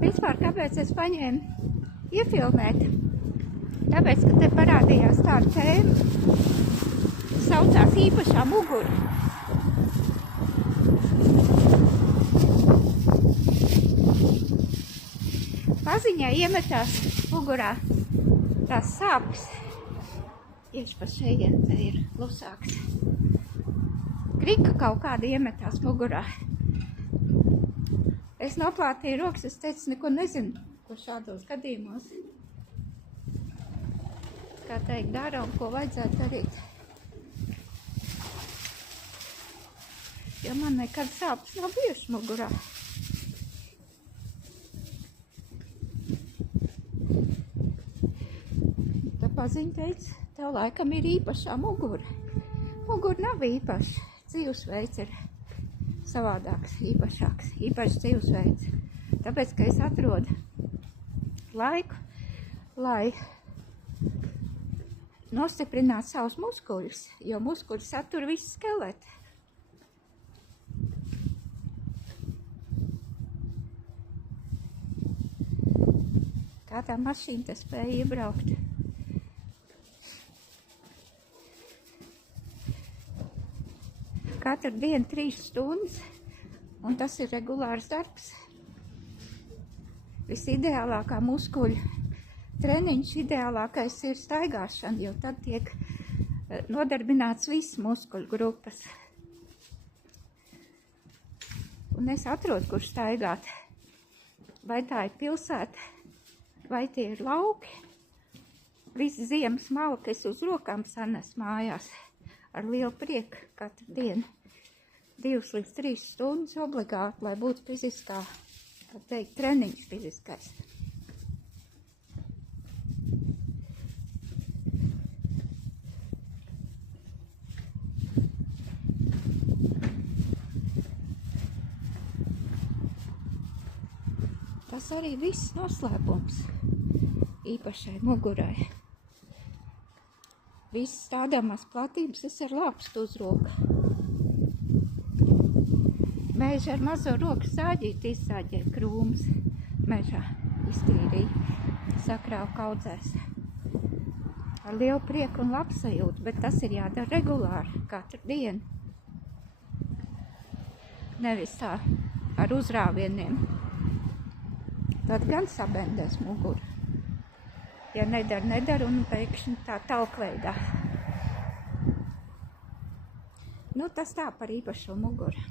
Vispār, kāpēc es paņēmu iefilmēt? Tāpēc, ka te parādījās tāda tēma, saucās īpašā mugura. Paziņā iemetās mugurā tās sāpes. Tieši pa šeit te ir klusāks. Krika kaut kāda iemetās mugurā. Es noplātīju rokas, es teicu, neko nezinu, ko šādos gadījumos. Kā teikt, dara un ko vajadzētu darīt. Jo man nekad sāpes nav bijušas mugurā. Tā paziņa teica, tev laikam ir īpašā mugura. Mugura nav īpaša, dzīvesveids ir savādāks, īpašs dzīvesveids. Tāpēc, ka es atrodu laiku, lai nostiprinātu savus muskuļus, jo muskuļi satur visu skeletu. Kā tā mašīna te spēja iebraukt. Katru dienu 3 stundas, un tas ir regulārs darbs. Visideālākā muskuļu treniņš ideālākais ir staigāšana, jo tad tiek nodarbināts visas muskuļu grupas. Un es atrodu, kur staigāt. Vai tā ir pilsēta, vai tie ir lauki. Visu ziemas malku es uz rokām sanes mājās. Ar lielu prieku katru dienu 2 līdz 3 stundas obligāti, lai būtu fiziskā, kā teikt, treniņš fiziskais. Tas arī viss noslēpums īpašai mugurai. Visas stādāmās platības es ar lāpstu uz roku. Meža ar mazo roku sāģīti izsāģēja krūmus. Mežā iztīrīja, sakrāva kaudzēs. Ar lielu prieku un labsajūtu, bet tas ir jādara regulāri, katru dienu. Nevis tā ar uzrāvieniem. Tad gan sabendēs muguru. Ja nedara un pēkšņi tā talkveidā. Nu, tas tā par īpašo muguru.